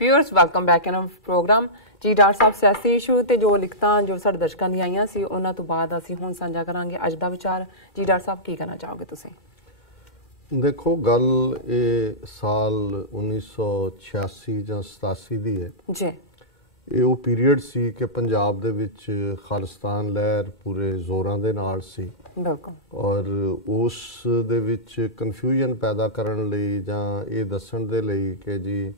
Viewers welcome back in program जी। Doctor साहब सियासी इशू ते जो लिखतां जो साडे दर्शकां दी आईयां सी उन्हां तो बाद असीं हुण साझा करांगे अज दा विचार। जी डॉक्टर साहब की कहना चाहोगे तुसीं? देखो गल ये साल 1986 ਜਾਂ 87 ਦੀ ਹੈ जी। ਇਹ ਉਹ ਪੀਰੀਅਡ ਸੀ ਕਿ ਪੰਜਾਬ ਦੇ ਵਿੱਚ ਖਾਲਿਸਤਾਨ ਲਹਿਰ ਪੂਰੇ ਜ਼ੋਰਾਂ ਦੇ ਨਾਲ ਸੀ। बिल्कुल। ਔਰ ਉਸ ਦੇ ਵਿੱਚ ਕਨਫਿਊਜ਼ਨ ਪੈਦਾ ਕਰਨ ਲਈ ਜਾਂ ਇਹ ਦੱਸਣ ਦੇ ਲਈ ਕਿ ਜੀ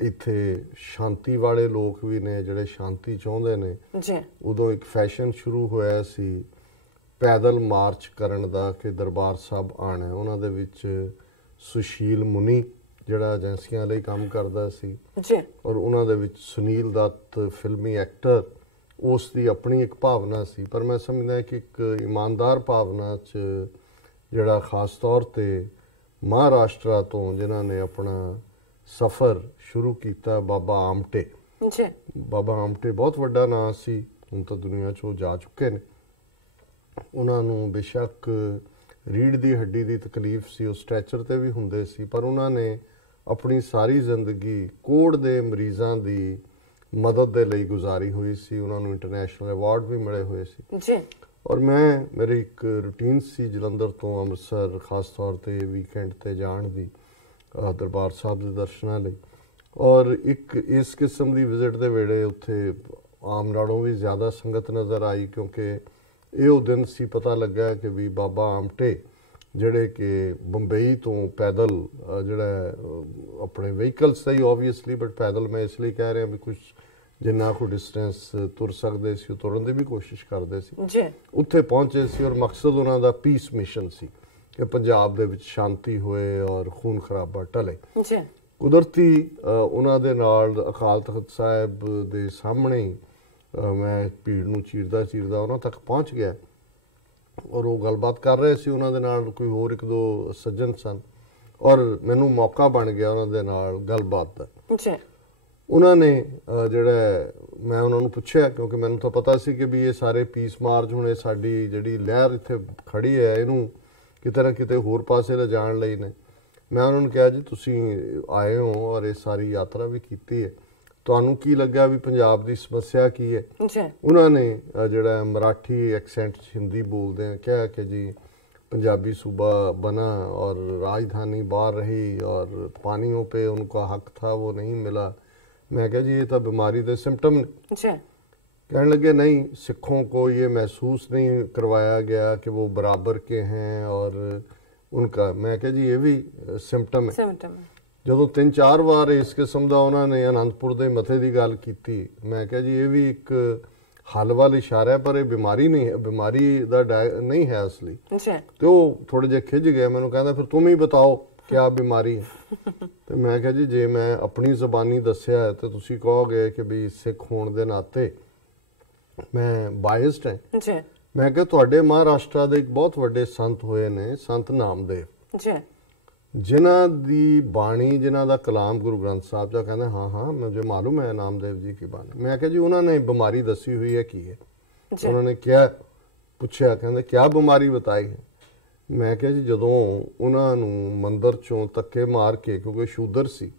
ਇੱਥੇ ਸ਼ਾਂਤੀ ਵਾਲੇ ਲੋਕ ਵੀ ਨੇ ਜਿਹੜੇ ਸ਼ਾਂਤੀ ਚਾਹੁੰਦੇ ਨੇ जी। ਉਦੋਂ ਇੱਕ ਫੈਸ਼ਨ ਸ਼ੁਰੂ ਹੋਇਆ ਸੀ ਪੈਦਲ ਮਾਰਚ ਕਰਨ ਦਾ ਕਿ ਦਰਬਾਰ ਸਾਹਿਬ ਆਣਾ। ਉਹਨਾਂ ਦੇ ਵਿੱਚ ਸੁਸ਼ੀਲ ਮੁਨੀ ਜਿਹੜਾ ਏਜੰਸੀਆਂ ਲਈ ਕੰਮ ਕਰਦਾ ਸੀ जी। ਔਰ ਉਹਨਾਂ ਦੇ ਵਿੱਚ ਸੁਨੀਲ ਦੱਤ ਫਿਲਮੀ ਐਕਟਰ, ਉਸ ਦੀ ਆਪਣੀ ਇੱਕ ਭਾਵਨਾ ਸੀ। ਪਰ ਮੈਂ ਸਮਝਦਾ ਕਿ ਇੱਕ ਇਮਾਨਦਾਰ ਭਾਵਨਾ 'ਚ ਜਿਹੜਾ ਖਾਸ ਤੌਰ 'ਤੇ ਮਹਾਰਾਸ਼ਟਰਾ ਤੋਂ ਜਿਨ੍ਹਾਂ ਨੇ ਆਪਣਾ ਸਫ਼ਰ ਸ਼ੁਰੂ ਕੀਤਾ, ਬਾਬਾ ਆਮਟੇ। जी। ਬਾਬਾ ਆਮਟੇ ਬਹੁਤ ਵੱਡਾ ਨਾਂ ਸੀ, ਹੁਣ ਤਾਂ ਦੁਨੀਆ 'ਚੋਂ ਜਾ ਚੁੱਕੇ ਨੇ। ਉਹਨਾਂ ਨੂੰ ਬੇਸ਼ੱਕ ਰੀੜ੍ਹ ਦੀ ਹੱਡੀ ਦੀ ਤਕਲੀਫ ਸੀ, ਉਹ ਸਟ੍ਰੈਚਰ 'ਤੇ ਵੀ ਹੁੰਦੇ ਸੀ, ਪਰ ਉਹਨਾਂ ਨੇ ਆਪਣੀ ਸਾਰੀ ਜ਼ਿੰਦਗੀ ਕੋਹੜ ਦੇ ਮਰੀਜ਼ਾਂ ਦੀ ਮਦਦ ਦੇ ਲਈ ਗੁਜ਼ਾਰੀ ਹੋਈ ਸੀ। ਉਹਨਾਂ ਨੂੰ ਇੰਟਰਨੈਸ਼ਨਲ ਅਵਾਰਡ ਵੀ ਮਿਲੇ ਹੋਏ ਸੀ। जी। ਔਰ ਮੇਰੀ ਇੱਕ ਰੂਟੀਨ ਸੀ ਜਲੰਧਰ ਤੋਂ ਅੰਮ੍ਰਿਤਸਰ ਖਾਸ ਤੌਰ 'ਤੇ ਵੀਕਐਂਡ 'ਤੇ ਜਾਣ ਦੀ ਦਰਬਾਰ ਸਾਹਿਬ ਦੇ ਦਰਸ਼ਨਾਂ ਲਈ। ਔਰ ਇੱਕ ਇਸ ਕਿਸਮ ਦੀ ਵਿਜ਼ਿਟ ਦੇ ਵੇਲੇ ਉੱਥੇ ਆਮ ਨਾਲੋਂ ਵੀ ਜ਼ਿਆਦਾ ਸੰਗਤ ਨਜ਼ਰ ਆਈ, ਕਿਉਂਕਿ ਇਹ ਉਹ ਦਿਨ ਸੀ ਪਤਾ ਲੱਗਾ ਕਿ ਵੀ ਬਾਬਾ ਆਮਟੇ ਜਿਹੜੇ ਕਿ ਬੰਬਈ ਤੋਂ ਪੈਦਲ ਜਿਹੜਾ ਆਪਣੇ ਵਹੀਕਲਸ ਤਾਂ ਹੀ ਓਬਵੀਅਸਲੀ, ਬਟ ਪੈਦਲ ਮੈਂ ਇਸ ਲਈ ਕਹਿ ਰਿਹਾ ਵੀ ਕੁਛ ਜਿੰਨਾ ਕੁ ਡਿਸਟੈਂਸ ਤੁਰ ਸਕਦੇ ਸੀ ਉਹ ਤੁਰਨ ਦੀ ਵੀ ਕੋਸ਼ਿਸ਼ ਕਰਦੇ ਸੀ। जी। ਉੱਥੇ ਪਹੁੰਚੇ ਸੀ ਔਰ ਮਕਸਦ ਉਹਨਾਂ ਦਾ ਪੀਸ ਮਿਸ਼ਨ ਸੀ ਕਿ ਪੰਜਾਬ ਦੇ ਵਿੱਚ ਸ਼ਾਂਤੀ ਹੋਏ ਔਰ ਖੂਨ ਖਰਾਬਾ ਟਲੇ। जी। ਕੁਦਰਤੀ ਉਹਨਾਂ ਦੇ ਨਾਲ ਅਕਾਲ ਤਖਤ ਸਾਹਿਬ ਦੇ ਸਾਹਮਣੇ ਹੀ ਮੈਂ ਭੀੜ ਨੂੰ ਚੀਰਦਾ ਉਹਨਾਂ ਤੱਕ ਪਹੁੰਚ ਗਿਆ ਔਰ ਉਹ ਗੱਲਬਾਤ ਕਰ ਰਹੇ ਸੀ। ਉਹਨਾਂ ਦੇ ਨਾਲ ਕੋਈ ਹੋਰ ਇੱਕ ਦੋ ਸੱਜਣ ਸਨ ਔਰ ਮੈਨੂੰ ਮੌਕਾ ਬਣ ਗਿਆ ਉਹਨਾਂ ਦੇ ਨਾਲ ਗੱਲਬਾਤ ਦਾ। जी। ਉਹਨਾਂ ਨੇ ਜਿਹੜਾ ਮੈਂ ਉਹਨਾਂ ਨੂੰ ਪੁੱਛਿਆ, ਕਿਉਂਕਿ ਮੈਨੂੰ ਤਾਂ ਪਤਾ ਸੀ ਕਿ ਵੀ ਇਹ ਸਾਰੇ ਪੀਸ ਮਾਰਚ ਹੁਣ ਇਹ ਸਾਡੀ ਜਿਹੜੀ ਲਹਿਰ ਇੱਥੇ ਖੜੀ ਹੈ ਇਹਨੂੰ ਕਿਤੇ ਨਾ ਕਿਤੇ ਹੋਰ ਪਾਸੇ ਲਿਜਾਣ ਲਈ ਨੇ। ਮੈਂ ਉਹਨਾਂ ਨੂੰ ਕਿਹਾ ਜੀ ਤੁਸੀਂ ਆਏ ਹੋ ਔਰ ਇਹ ਸਾਰੀ ਯਾਤਰਾ ਵੀ ਕੀਤੀ ਹੈ, ਤੁਹਾਨੂੰ ਕੀ ਲੱਗਾ ਵੀ ਪੰਜਾਬ ਦੀ ਸਮੱਸਿਆ ਕੀ ਹੈ? जी। ਉਹਨਾਂ ਨੇ ਜਿਹੜਾ ਮਰਾਠੀ ਐਕਸੈਂਟ 'ਚ ਹਿੰਦੀ ਬੋਲਦੇ ਆ ਕਿਹਾ ਕਿ ਜੀ पंजाबी सूबा बना और राजधानी बाहर रही और पानियों पे उनका हक था वो नहीं मिला। मैं कहा जी ये तो बीमारी के सिम्टम ने। कहने लगे नहीं, सिखों को ये महसूस नहीं करवाया गया कि वो बराबर के हैं और उनका। मैं कहा जी ये भी सिम्टम है। ਜਦੋਂ 3-4 ਵਾਰ ਇਸ ਕਿਸਮ ਦਾ ਉਹਨਾਂ ਨੇ ਅਨੰਦਪੁਰ ਦੇ ਮਥੇ ਦੀ ਗੱਲ ਕੀਤੀ, ਮੈਂ ਕਿਹਾ ਜੀ ਇਹ ਵੀ ਇੱਕ ਹੱਲ ਵੱਲ ਇਸ਼ਾਰਾ ਹੈ, ਪਰ ਇਹ ਬਿਮਾਰੀ ਨਹੀਂ ਹੈ, ਬਿਮਾਰੀ ਦਾ ਨਹੀਂ ਹੈ ਅਸਲੀ। ਤੇ ਉਹ ਥੋੜੇ ਜਿਹੇ ਖਿੱਝ ਗਿਆ, ਮੈਨੂੰ ਕਹਿੰਦਾ ਫਿਰ ਤੁਮ ਹੀ ਬਤਾਓ ਕਿਆ ਬਿਮਾਰੀ ਹੈ। ਤੇ ਮੈਂ ਕਿਹਾ ਜੀ ਜੇ ਮੈਂ ਆਪਣੀ ਜ਼ਬਾਨੀ ਦੱਸਿਆ ਤੇ ਤੁਸੀਂ ਕਹੋਗੇ ਕਿ ਵੀ ਸਿੱਖ ਹੋਣ ਦੇ ਨਾਤੇ ਮੈਂ ਬਾਇਸਡ ਹਾਂ। ਮੈਂ ਕਿਹਾ ਤੁਹਾਡੇ ਮਹਾਰਾਸ਼ਟਰ ਦੇ ਇੱਕ ਬਹੁਤ ਵੱਡੇ ਸੰਤ ਹੋਏ ਨੇ, ਸੰਤ ਨਾਮਦੇਵ, ਜਿਨ੍ਹਾਂ ਦੀ ਬਾਣੀ ਜਿਨ੍ਹਾਂ ਦਾ ਕਲਾਮ ਗੁਰੂ ਗ੍ਰੰਥ ਸਾਹਿਬ ਦਾ। ਕਹਿੰਦਾ ਹਾਂ ਮੁਝੇ ਮਾਲੂਮ ਹੈ ਨਾਮਦੇਵ ਜੀ ਕੀ ਬਾਣੀ। ਮੈਂ ਕਿਹਾ ਜੀ ਉਹਨਾਂ ਨੇ ਬਿਮਾਰੀ ਦੱਸੀ ਹੋਈ ਹੈ ਕੀ ਹੈ? ਉਹਨਾਂ ਨੇ ਕਿਹਾ ਪੁੱਛਿਆ, ਕਹਿੰਦੇ ਕਿਆ ਬਿਮਾਰੀ ਬਤਾਈ ਹੈ? ਮੈਂ ਕਿਹਾ ਜੀ ਜਦੋਂ ਉਹਨਾਂ ਨੂੰ ਮੰਦਰ ਚੋਂ ਧੱਕੇ ਮਾਰ ਕੇ, ਕਿਉਂਕਿ ਸ਼ੂਦਰ ਸੀ,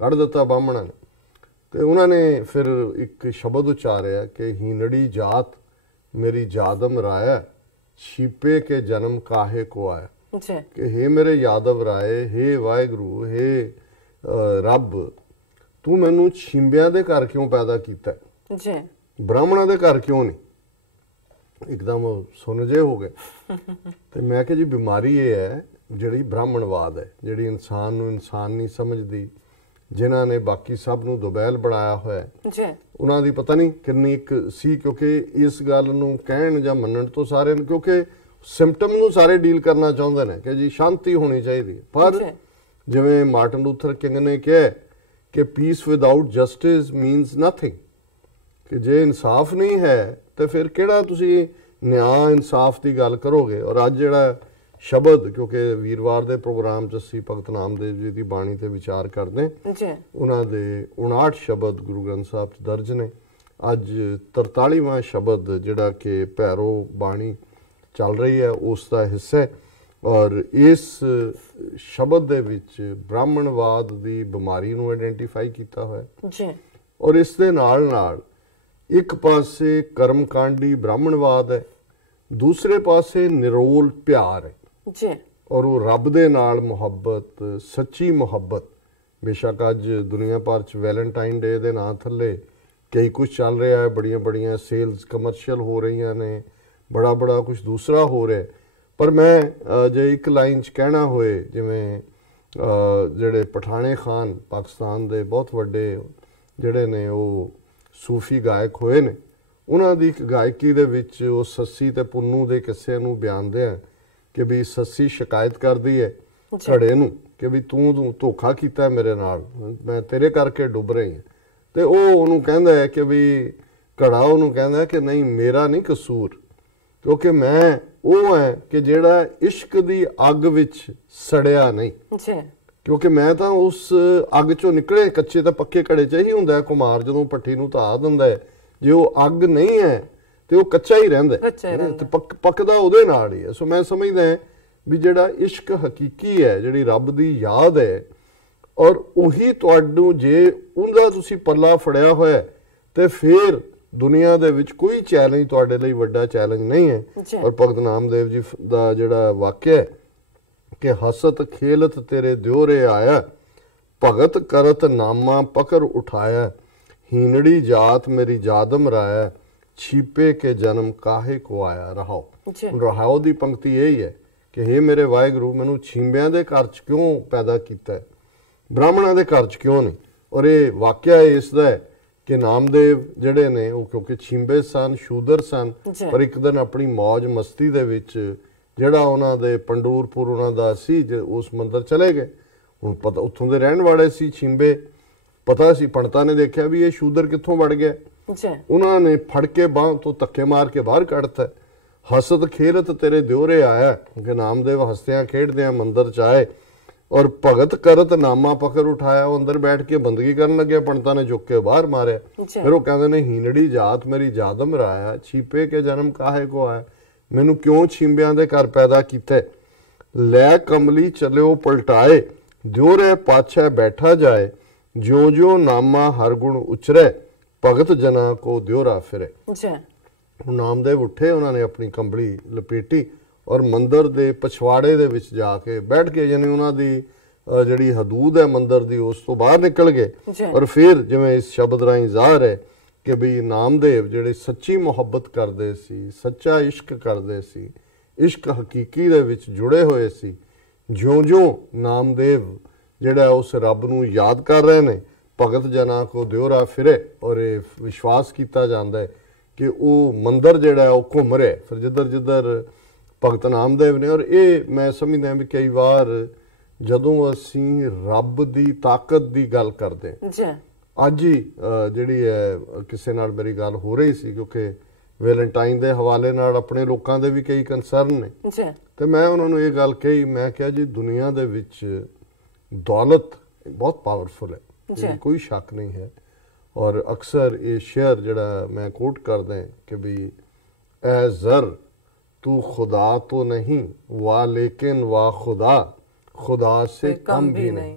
ਕੱਢ ਦਿੱਤਾ ਬਾਹਮਣਾਂ ਨੇ, ਤੇ ਉਹਨਾਂ ਨੇ ਫਿਰ ਇੱਕ ਸ਼ਬਦ ਉਚਾਰਿਆ ਕਿ ਹੀਨੜੀ ਜਾਤ ਮੇਰੀ ਜਾਦਮ ਰਾਇਆ ਛੀਪੇ ਕੇ ਜਨਮ ਕਾਹੇ ਕੋ ਆਇਆ। ਕਿ ਹੇ ਮੇਰੇ ਯਾਦਵ ਰਾਏ, ਹੇ ਵਾਹਿਗੁਰੂ, ਹੇ ਰੱਬ, ਤੂੰ ਮੈਨੂੰ ਛਿੰਬਿਆਂ ਦੇ ਘਰ ਕਿਉਂ ਪੈਦਾ ਕੀਤਾ, ਬ੍ਰਾਹਮਣਾਂ ਦੇ ਘਰ ਕਿਉਂ ਨਹੀਂ? ਇੱਕਦਮ ਸੁਣ ਜੇ ਹੋ ਗਏ। ਤੇ ਮੈਂ ਕਿਹਾ ਜੀ ਬਿਮਾਰੀ ਇਹ ਹੈ ਜਿਹੜੀ ਬ੍ਰਾਹਮਣਵਾਦ ਹੈ, ਜਿਹੜੀ ਇਨਸਾਨ ਨੂੰ ਇਨਸਾਨ ਨਹੀਂ ਸਮਝਦੀ, ਜਿਨ੍ਹਾਂ ਨੇ ਬਾਕੀ ਸਭ ਨੂੰ ਦੁਬੈਲ ਬਣਾਇਆ ਹੋਇਆ। ਉਹਨਾਂ ਦੀ ਪਤਾ ਨਹੀਂ ਕਿੰਨੀ ਇੱਕ ਸੀ, ਕਿਉਂਕਿ ਇਸ ਗੱਲ ਨੂੰ ਕਹਿਣ ਜਾਂ ਮੰਨਣ ਤੋਂ ਸਾਰਿਆਂ ਨੂੰ, ਕਿਉਂਕਿ ਸਿੰਪਟਮ ਨੂੰ ਸਾਰੇ ਡੀਲ ਕਰਨਾ ਚਾਹੁੰਦੇ ਨੇ ਕਿ ਜੀ ਸ਼ਾਂਤੀ ਹੋਣੀ ਚਾਹੀਦੀ ਹੈ। ਪਰ ਜਿਵੇਂ ਮਾਰਟਨ ਲੂਥਰ ਕਿੰਗ ਨੇ ਕਿਹਾ ਕਿ piece without justice means nothing, ਕਿ ਜੇ ਇਨਸਾਫ ਨਹੀਂ ਹੈ ਤੇ ਫਿਰ ਕਿਹੜਾ ਤੁਸੀਂ ਨਿਆਂ ਇਨਸਾਫ ਦੀ ਗੱਲ ਕਰੋਗੇ? ਔਰ ਅੱਜ ਜਿਹੜਾ ਸ਼ਬਦ, ਕਿਉਂਕਿ ਵੀਰਵਾਰ ਦੇ ਪ੍ਰੋਗਰਾਮ 'ਚ ਅਸੀਂ ਭਗਤ ਨਾਮਦੇਵ ਜੀ ਦੀ ਬਾਣੀ ਤੇ ਵਿਚਾਰ ਕਰਦੇ, ਉਹਨਾਂ ਦੇ 59 ਸ਼ਬਦ ਗੁਰੂ ਗ੍ਰੰਥ ਸਾਹਿਬ 'ਚ ਦਰਜ ਨੇ। ਅੱਜ 43ਵਾਂ ਸ਼ਬਦ ਜਿਹੜਾ ਕਿ ਭੈਰੋ ਬਾਣੀ ਚੱਲ ਰਹੀ ਹੈ ਉਸ ਦਾ ਹਿੱਸਾ ਹੈ। ਔਰ ਇਸ ਸ਼ਬਦ ਦੇ ਵਿੱਚ ਬ੍ਰਾਹਮਣਵਾਦ ਦੀ ਬਿਮਾਰੀ ਨੂੰ ਆਇਡੈਂਟੀਫਾਈ ਕੀਤਾ ਹੋਇਆ ਜੀ। ਔਰ ਇਸ ਦੇ ਨਾਲ ਇੱਕ ਪਾਸੇ ਕਰਮਕਾਂਡੀ ਬ੍ਰਾਹਮਣਵਾਦ ਹੈ, ਦੂਸਰੇ ਪਾਸੇ ਨਿਰੋਲ ਪਿਆਰ ਹੈ ਜੀ। ਔਰ ਉਹ ਰੱਬ ਦੇ ਨਾਲ ਮੁਹੱਬਤ, ਸੱਚੀ ਮੁਹੱਬਤ। ਬੇਸ਼ੱਕ ਅੱਜ ਦੁਨੀਆ ਭਰ 'ਚ ਵੈਲੈਂਟਾਈਨ ਡੇ ਦੇ ਨਾਂ ਥੱਲੇ ਕਈ ਕੁਝ ਚੱਲ ਰਿਹਾ ਹੈ, ਬੜੀਆਂ ਸੇਲਸ ਕਮਰਸ਼ੀਅਲ ਹੋ ਰਹੀਆਂ ਨੇ, ਬੜਾ ਕੁਝ ਦੂਸਰਾ ਹੋ ਰਿਹਾ। ਪਰ ਮੈਂ ਜੇ ਇੱਕ ਲਾਈਨ 'ਚ ਕਹਿਣਾ ਹੋਏ, ਜਿਵੇਂ ਜਿਹੜੇ ਪਠਾਣੇ ਖਾਨ ਪਾਕਿਸਤਾਨ ਦੇ ਬਹੁਤ ਵੱਡੇ ਜਿਹੜੇ ਨੇ ਉਹ ਸੂਫੀ ਗਾਇਕ ਹੋਏ ਨੇ, ਉਹਨਾਂ ਦੀ ਇੱਕ ਗਾਇਕੀ ਦੇ ਵਿੱਚ ਉਹ ਸੱਸੀ ਤੇ ਪੁੰਨੂ ਦੇ ਕਿੱਸੇ ਨੂੰ ਬਿਆਨਦੇ ਆ ਕਿ ਵੀ ਸੱਸੀ ਸ਼ਿਕਾਇਤ ਕਰਦੀ ਹੈ ਘੜੇ ਨੂੰ ਕਿ ਵੀ ਤੂੰ ਧੋਖਾ ਕੀਤਾ ਮੇਰੇ ਨਾਲ, ਮੈਂ ਤੇਰੇ ਕਰਕੇ ਡੁੱਬ ਰਹੀ ਹਾਂ। ਤੇ ਉਹ ਉਹਨੂੰ ਕਹਿੰਦਾ ਹੈ ਕਿ ਵੀ ਘੜਾ ਉਹਨੂੰ ਕਹਿੰਦਾ ਕਿ ਨਹੀਂ, ਮੇਰਾ ਨਹੀਂ ਕਸੂਰ, ਕਿਉਂਕਿ ਮੈਂ ਉਹ ਹੈ ਕਿ ਜਿਹੜਾ ਇਸ਼ਕ ਦੀ ਅੱਗ ਵਿੱਚ ਸੜਿਆ ਨਹੀਂ, ਕਿਉਂਕਿ ਮੈਂ ਤਾਂ ਉਸ ਅੱਗ ਚੋਂ ਨਿਕਲੇ। ਕੱਚੇ ਤਾਂ ਪੱਕੇ ਘੜੇ 'ਚ ਹੀ ਹੁੰਦਾ ਕੁਮਾਰ, ਜਦੋਂ ਭੱਠੀ ਨੂੰ ਧਾ ਦਿੰਦਾ ਹੈ, ਜੇ ਉਹ ਅੱਗ ਨਹੀਂ ਹੈ ਤੇ ਉਹ ਕੱਚਾ ਹੀ ਰਹਿੰਦਾ ਤੇ ਪੱਕਦਾ ਉਹਦੇ ਨਾਲ ਹੀ ਹੈ। ਸੋ ਮੈਂ ਸਮਝਦਾ ਵੀ ਜਿਹੜਾ ਇਸ਼ਕ ਹਕੀਕੀ ਹੈ, ਜਿਹੜੀ ਰੱਬ ਦੀ ਯਾਦ ਹੈ, ਔਰ ਉਹੀ ਤੁਹਾਨੂੰ ਜੇ ਉਹਦਾ ਤੁਸੀਂ ਪੱਲਾ ਫੜਿਆ ਹੋਇਆ ਤੇ ਫਿਰ ਦੁਨੀਆ ਦੇ ਵਿੱਚ ਕੋਈ ਚੈਲੰਜ ਤੁਹਾਡੇ ਲਈ ਵੱਡਾ ਚੈਲੰਜ ਨਹੀਂ ਹੈ। ਔਰ ਭਗਤ ਨਾਮਦੇਵ ਜੀ ਦਾ ਜਿਹੜਾ ਵਾਕਿਆ ਹੈ ਕਿ ਹਸਤ ਖੇਲਤ ਤੇਰੇ ਦਿਓਰੇ ਆਇਆ, ਭਗਤ ਕਰਤ ਨਾਮਾ ਪਕੜ ਉਠਾਇਆ, ਹੀਨੜੀ ਜਾਤ ਮੇਰੀ ਜਾਦਮ ਰਾਇਆ, ਛੀਪੇ ਕੇ ਜਨਮ ਕਾਹੇ ਕੋ ਆਇਆ। ਰਹਾਓ ਦੀ ਪੰਕਤੀ ਇਹ ਹੀ ਹੈ ਕਿ ਹੇ ਮੇਰੇ ਵਾਹਿਗੁਰੂ, ਮੈਨੂੰ ਛੀਂਬਿਆਂ ਦੇ ਘਰ 'ਚ ਕਿਉਂ ਪੈਦਾ ਕੀਤਾ, ਬ੍ਰਾਹਮਣਾਂ ਦੇ ਘਰ 'ਚ ਕਿਉਂ ਨਹੀਂ। ਔਰ ਇਹ ਵਾਕਿਆ ਇਸ ਦਾ ਹੈ ਕਿ ਨਾਮਦੇਵ ਜਿਹੜੇ ਨੇ ਉਹ ਕਿਉਂਕਿ ਛੀਂਬੇ ਸਨ, ਸ਼ੂਦਰ ਸਨ, ਪਰ ਇੱਕ ਦਿਨ ਆਪਣੀ ਮੌਜ ਮਸਤੀ ਦੇ ਵਿੱਚ ਜਿਹੜਾ ਉਹਨਾਂ ਦੇ ਪੰਡੂਰਪੁਰ ਉਹਨਾਂ ਦਾ ਸੀ, ਉਸ ਮੰਦਰ ਚਲੇ ਗਏ। ਹੁਣ ਪਤਾ ਉੱਥੋਂ ਦੇ ਰਹਿਣ ਵਾਲੇ ਸੀ ਛੀਂਬੇ, ਪਤਾ ਸੀ, ਪੰਡਤਾਂ ਨੇ ਦੇਖਿਆ ਵੀ ਇਹ ਸ਼ੂਦਰ ਕਿੱਥੋਂ ਵੜ ਗਿਆ, ਉਹਨਾਂ ਨੇ ਫੜ ਕੇ ਬਾਂਹ ਤੋਂ ਧੱਕੇ ਮਾਰ ਕੇ ਬਾਹਰ ਕੱਢਤਾ। ਹਸਤ ਖੇਲਤ ਤੇਰੇ ਦਿਓਰੇ ਆਇਆ, ਕਿ ਨਾਮਦੇਵ ਹੱਸਦਿਆਂ ਖੇਡਦਿਆਂ ਮੰਦਰ 'ਚ ਆਏ ਔਰ ਭਗਤ ਕਰਤ ਨਾਮਾ ਪਕੜ ਉਠਾਇਆ। ਉਹ ਅੰਦਰ ਬੈਠ ਕੇ ਬੰਦਗੀ ਕਰਨ ਲੱਗਿਆ, ਪੰਡਤਾਂ ਨੇ ਚੁੱਕ ਕੇ ਬਾਹਰ ਮਾਰਿਆ। ਫਿਰ ਉਹ ਕਹਿੰਦੇ ਨੇ ਹੀਨੜੀ ਜਾਤ ਮੇਰੀ ਜਾਦਮ ਰਾਇਆ, ਛੀਪੇ ਕੇ ਜਨਮ ਕਾਹੇ ਕੋ ਆਇਆ, ਮੈਨੂੰ ਕਿਉਂ ਛੀਂਬਿਆਂ ਦੇ ਘਰ ਪੈਦਾ ਕੀਤਾ। ਲੈ ਕਮਲੀ ਚਲਿਓ ਪਲਟਾਏ, ਦਿਓਰੇ ਪਾਛੈ ਬੈਠਾ ਜਾਏ, ਜਿਉਂ ਜਿਉਂ ਨਾਮਾ ਹਰ ਗੁਣ ਉਚਰੇ, ਭਗਤ ਜਨਾ ਕੋ ਦਿਓਰਾ ਫਿਰੇ। ਨਾਮਦੇਵ ਉੱਠੇ, ਉਹਨਾਂ ਨੇ ਆਪਣੀ ਕੰਬਲੀ ਲਪੇਟੀ ਔਰ ਮੰਦਰ ਦੇ ਪਛਵਾੜੇ ਦੇ ਵਿੱਚ ਜਾ ਕੇ ਬੈਠ ਕੇ, ਯਾਨੀ ਉਹਨਾਂ ਦੀ ਜਿਹੜੀ ਹਦੂਦ ਹੈ ਮੰਦਰ ਦੀ, ਉਸ ਤੋਂ ਬਾਹਰ ਨਿਕਲ ਗਏ। ਔਰ ਫਿਰ ਜਿਵੇਂ ਇਸ ਸ਼ਬਦ ਰਾਹੀਂ ਜ਼ਾਹਰ ਹੈ ਕਿ ਵੀ ਨਾਮਦੇਵ ਜਿਹੜੇ ਸੱਚੀ ਮੁਹੱਬਤ ਕਰਦੇ ਸੀ, ਸੱਚਾ ਇਸ਼ਕ ਕਰਦੇ ਸੀ, ਇਸ਼ਕ ਹਕੀਕੀ ਦੇ ਵਿੱਚ ਜੁੜੇ ਹੋਏ ਸੀ, ਜਿਉਂ-ਜਿਉਂ ਨਾਮਦੇਵ ਜਿਹੜਾ ਉਸ ਰੱਬ ਨੂੰ ਯਾਦ ਕਰ ਰਹੇ ਨੇ, ਭਗਤ ਜਨਾਂ ਕੋ ਦਿਓਰਾ ਫਿਰੇ। ਔਰ ਇਹ ਵਿਸ਼ਵਾਸ ਕੀਤਾ ਜਾਂਦਾ ਹੈ ਕਿ ਉਹ ਮੰਦਰ ਜਿਹੜਾ ਉਹ ਘੁੰਮ ਰਿਹਾ ਫਿਰ ਜਿੱਧਰ ਭਗਤ ਨਾਮਦੇਵ ਨੇ। ਔਰ ਇਹ ਮੈਂ ਸਮਝਦਾ ਵੀ ਕਈ ਵਾਰ ਜਦੋਂ ਅਸੀਂ ਰੱਬ ਦੀ ਤਾਕਤ ਦੀ ਗੱਲ ਕਰਦੇ ਹਾਂ, ਅੱਜ ਹੀ ਜਿਹੜੀ ਹੈ ਕਿਸੇ ਨਾਲ ਮੇਰੀ ਗੱਲ ਹੋ ਰਹੀ ਸੀ, ਕਿਉਂਕਿ ਵੈਲੈਂਟਾਈਨ ਦੇ ਹਵਾਲੇ ਨਾਲ ਆਪਣੇ ਲੋਕਾਂ ਦੇ ਵੀ ਕਈ ਕੰਸਰਨ ਨੇ, ਤੇ ਮੈਂ ਉਹਨਾਂ ਨੂੰ ਇਹ ਗੱਲ ਕਹੀ, ਮੈਂ ਕਿਹਾ ਜੀ ਦੁਨੀਆ ਦੇ ਵਿੱਚ ਦੌਲਤ ਬਹੁਤ ਪਾਵਰਫੁਲ ਹੈ, ਕੋਈ ਸ਼ੱਕ ਨਹੀਂ ਹੈ। ਔਰ ਅਕਸਰ ਇਹ ਸ਼ੇਅਰ ਜਿਹੜਾ ਮੈਂ ਕੋਟ ਕਰਦਾ ਕਿ ਵੀ ਐ ਜ਼ਰ तू खुदा तो नहीं वाह लेकिन वाह खुदा खुदा से कम भी नहीं,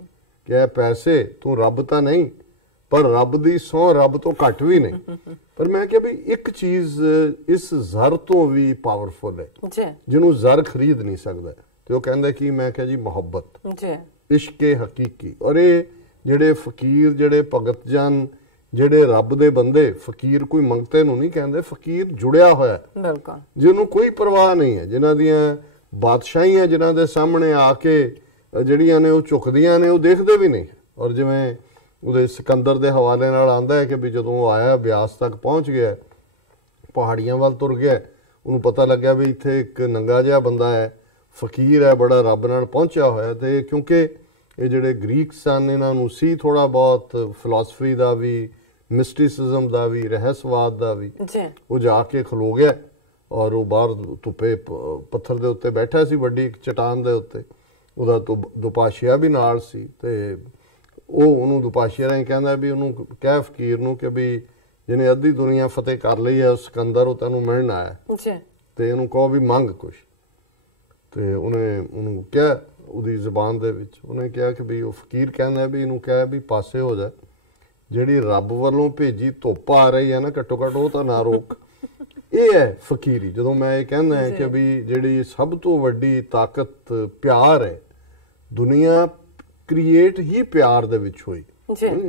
क्या पैसे तू रब तो नहीं पर रब दी सौ रब तो घट भी नहीं। पर मैं क्या भी एक चीज इस जर तो भी पावरफुल है जिन्हों जर खरीद नहीं सकता, तो वो कहता कि मैं क्या जी मुहब्बत इश्क हकीकी। और ये जेडे फकीर जेडे भगत जन ਜਿਹੜੇ ਰੱਬ ਦੇ ਬੰਦੇ, ਫਕੀਰ ਕੋਈ ਮੰਗਤੇ ਨੂੰ ਨਹੀਂ ਕਹਿੰਦੇ, ਫਕੀਰ ਜੁੜਿਆ ਹੋਇਆ ਬਿਲਕੁਲ, ਜਿਹਨੂੰ ਕੋਈ ਪਰਵਾਹ ਨਹੀਂ ਹੈ, ਜਿਨ੍ਹਾਂ ਦੀਆਂ ਬਾਦਸ਼ਾਹੀਆਂ ਜਿਨ੍ਹਾਂ ਦੇ ਸਾਹਮਣੇ ਆ ਕੇ ਜਿਹੜੀਆਂ ਨੇ ਉਹ ਝੁਕਦੀਆਂ ਨੇ, ਉਹ ਦੇਖਦੇ ਵੀ ਨਹੀਂ। ਔਰ ਜਿਵੇਂ ਉਹਦੇ ਸਿਕੰਦਰ ਦੇ ਹਵਾਲੇ ਨਾਲ ਆਂਦਾ ਹੈ ਕਿ ਵੀ ਜਦੋਂ ਉਹ ਆਇਆ ਬਿਆਸ ਤੱਕ ਪਹੁੰਚ ਗਿਆ, ਪਹਾੜੀਆਂ ਵੱਲ ਤੁਰ ਗਿਆ, ਉਹਨੂੰ ਪਤਾ ਲੱਗਿਆ ਵੀ ਇੱਥੇ ਇੱਕ ਨੰਗਾ ਜਿਹਾ ਬੰਦਾ ਹੈ, ਫਕੀਰ ਹੈ, ਬੜਾ ਰੱਬ ਨਾਲ ਪਹੁੰਚਿਆ ਹੋਇਆ। ਤੇ ਕਿਉਂਕਿ ਇਹ ਜਿਹੜੇ ਗ੍ਰੀਕ ਸਨ, ਇਹਨਾਂ ਨੂੰ ਸੀ ਥੋੜਾ ਬਹੁਤ ਫਿਲਾਸਫੀ ਦਾ ਵੀ, ਮਿਸਟਿਸਿਜ਼ਮ ਦਾ ਵੀ, ਰਹੱਸਵਾਦ ਦਾ ਵੀ। ਉਹ ਜਾ ਕੇ ਖਲੋ ਗਿਆ ਔਰ ਉਹ ਬਾਹਰ ਧੁੱਪੇ ਪੱਥਰ ਦੇ ਉੱਤੇ ਬੈਠਾ ਸੀ, ਵੱਡੀ ਇੱਕ ਚਟਾਨ ਦੇ ਉੱਤੇ, ਉਹਦਾ ਦੁਪਾਸ਼ੀਆ ਵੀ ਨਾਲ ਸੀ। ਤੇ ਉਹ ਉਹਨੂੰ ਦੁਪਾਸ਼ੀਆ ਰਾਹੀਂ ਕਹਿੰਦਾ ਵੀ ਉਹਨੂੰ ਕਹਿ ਫਕੀਰ ਨੂੰ ਕਿ ਵੀ ਜਿਹਨੇ ਅੱਧੀ ਦੁਨੀਆ ਫਤਿਹ ਕਰ ਲਈ ਹੈ, ਉਹ ਸਿਕੰਦਰ, ਉਹ ਤੈਨੂੰ ਮਿਲਣ ਆਇਆ, ਤੇ ਇਹਨੂੰ ਕਹੋ ਵੀ ਮੰਗ ਕੁਛ। ਤੇ ਉਹਨੂੰ ਕਿਹਾ ਉਹਦੀ ਜ਼ਬਾਨ ਦੇ ਵਿੱਚ, ਉਹਨੇ ਕਿਹਾ ਕਿ ਵੀ ਉਹ ਫਕੀਰ ਕਹਿੰਦਾ ਵੀ ਇਹਨੂੰ ਕਹਿ ਵੀ ਪਾਸੇ ਹੋ ਜਾ, ਜਿਹੜੀ ਰੱਬ ਵੱਲੋਂ ਭੇਜੀ ਧੁੱਪ ਆ ਰਹੀ ਹੈ ਨਾ, ਘੱਟੋ ਘੱਟ ਉਹ ਤਾਂ ਨਾ ਰੋਕ। ਇਹ ਹੈ ਫਕੀਰੀ। ਜਦੋਂ ਮੈਂ ਇਹ ਕਹਿੰਦਾ ਹੈ ਕਿ ਵੀ ਜਿਹੜੀ ਸਭ ਤੋਂ ਵੱਡੀ ਤਾਕਤ ਪਿਆਰ ਹੈ, ਦੁਨੀਆ ਕ੍ਰੀਏਟ ਹੀ ਪਿਆਰ ਦੇ ਵਿੱਚ ਹੋਈ,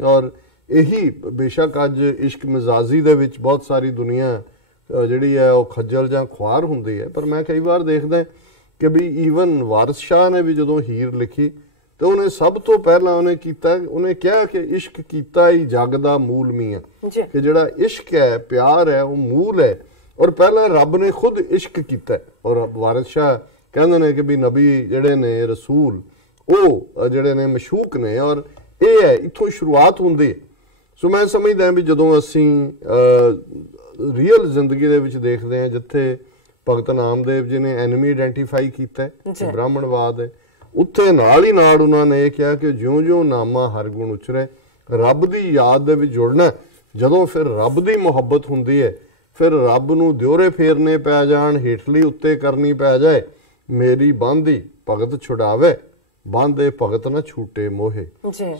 ਔਰ ਇਹੀ ਬੇਸ਼ੱਕ ਅੱਜ ਇਸ਼ਕ ਮਿਜ਼ਾਜੀ ਦੇ ਵਿੱਚ ਬਹੁਤ ਸਾਰੀ ਦੁਨੀਆ ਜਿਹੜੀ ਹੈ ਉਹ ਖੱਜਲ ਜਾਂ ਖੁਆਰ ਹੁੰਦੀ ਹੈ, ਪਰ ਮੈਂ ਕਈ ਵਾਰ ਦੇਖਦਾ ਕਿ ਵੀ ਈਵਨ ਵਾਰਿਸ ਸ਼ਾਹ ਨੇ ਵੀ ਜਦੋਂ ਹੀਰ ਲਿਖੀ ਤੇ ਉਹਨੇ ਸਭ ਤੋਂ ਪਹਿਲਾਂ ਉਹਨੇ ਕਿਹਾ ਕਿ ਇਸ਼ਕ ਕੀਤਾ ਹੀ ਜੱਗ ਦਾ ਮੂਲ ਮੀਆਂ, ਕਿ ਜਿਹੜਾ ਇਸ਼ਕ ਹੈ, ਪਿਆਰ ਹੈ, ਉਹ ਮੂਲ ਹੈ, ਔਰ ਪਹਿਲਾਂ ਰੱਬ ਨੇ ਖੁਦ ਇਸ਼ਕ ਕੀਤਾ। ਔਰ ਵਾਰਿਸ ਸ਼ਾਹ ਕਹਿੰਦੇ ਨੇ ਕਿ ਵੀ ਨਬੀ ਜਿਹੜੇ ਨੇ, ਰਸੂਲ, ਉਹ ਜਿਹੜੇ ਨੇ ਮਸ਼ੂਕ ਨੇ, ਔਰ ਇਹ ਹੈ ਇੱਥੋਂ ਸ਼ੁਰੂਆਤ ਹੁੰਦੀ ਹੈ। ਸੋ ਮੈਂ ਸਮਝਦਾ ਵੀ ਜਦੋਂ ਅਸੀਂ ਰੀਅਲ ਜ਼ਿੰਦਗੀ ਦੇ ਵਿੱਚ ਦੇਖਦੇ ਹਾਂ, ਜਿੱਥੇ ਭਗਤ ਨਾਮਦੇਵ ਜੀ ਨੇ ਐਨਮੀ ਆਇਡੈਂਟੀਫਾਈ ਕੀਤਾ ਕਿ ਬ੍ਰਾਹਮਣਵਾਦ ਹੈ, ਉੱਥੇ ਨਾਲ ਹੀ ਨਾਲ ਉਹਨਾਂ ਨੇ ਇਹ ਕਿਹਾ ਕਿ ਜਿਉਂ-ਜਿਉਂ ਨਾਮਾ ਹਰ ਗੁਣ ਉਚਰੇ, ਰੱਬ ਦੀ ਯਾਦ ਦੇ ਵਿੱਚ ਜੁੜਨਾ। ਜਦੋਂ ਫਿਰ ਰੱਬ ਦੀ ਮੁਹੱਬਤ ਹੁੰਦੀ ਹੈ, ਫਿਰ ਰੱਬ ਨੂੰ ਦਿਓਰੇ ਫੇਰਨੇ ਪੈ ਜਾਣ, ਹੇਠਲੀ ਉੱਤੇ ਕਰਨੀ ਪੈ ਜਾਏ, ਮੇਰੀ ਬਾਂਦੀ ਭਗਤ ਛੁਡਾਵੇ, ਬਾਂਦੇ ਭਗਤ ਨਾ ਛੂਟੇ ਮੋਹੇ।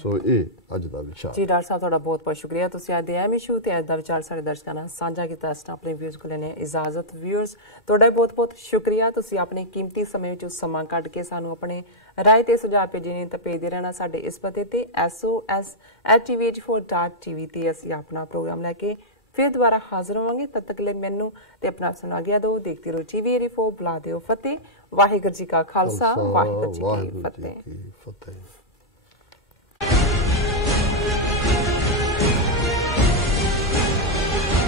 ਸੋ ਇਹ ਅੱਜ ਦਾ ਵਿਚਾਰ ਜੀ। ਡਾਕਟਰ ਸਾਹਿਬ ਤੁਹਾਡਾ ਬਹੁਤ ਬਹੁਤ ਸ਼ੁਕਰੀਆ, ਤੁਸੀਂ ਅੱਜ ਦੇ ਐਮ ਇਸ਼ੂ ਤੇ ਅੱਜ ਦਾ ਵਿਚਾਰ ਸਾਡੇ ਦਰਸ਼ਕਾਂ ਨਾਲ ਸਾਂਝਾ ਕੀਤਾ। ਇਸ ਆਪਣੇ ਵਿਊਜ਼ ਕੋਲ ਨੇ ਇਜਾਜ਼ਤ। ਵਿਊਅਰਸ ਤੁਹਾਡਾ ਬਹੁਤ ਬਹੁਤ ਸ਼ੁਕਰੀਆ, ਤੁਸੀਂ ਆਪਣੇ ਕੀਮਤੀ ਸਮੇਂ ਵਿੱਚੋਂ ਸਮਾਂ ਕੱਢ ਕੇ ਸਾਨੂੰ ਆਪਣੇ ਰਾਏ ਤੇ ਸੁਝਾਅ ਭੇਜੇ ਨੇ, ਤਾਂ ਭੇਜਦੇ ਰਹਿਣਾ ਸਾਡੇ ਇਸ ਪਤੇ ਤੇ sos@tv84.tv ਤੇ ਅਸੀਂ ਆਪਣਾ ਪ੍ਰੋਗਰਾਮ ਲੈ ਕੇ ਫਿਰ ਦੁਬਾਰਾ ਹਾਜ਼ਰ ਹੋਵਾਂਗੇ। ਤਦ ਤੱਕ ਲਈ ਮੈਨੂੰ ਤੇ ਆਪਣਾ ਸੁਣਾ ਗਿਆ ਦਿਓ। ਦੇਖਦੇ ਰਹੋ TV84, ਬੁਲਾ ਦਿਓ ਫਤਿਹ। ਵਾਹਿਗੁਰੂ ਜੀ ਕਾ ਖਾਲਸਾ, ਵਾਹਿਗੁਰੂ ਜੀ ਕੀ ਫਤਿਹ।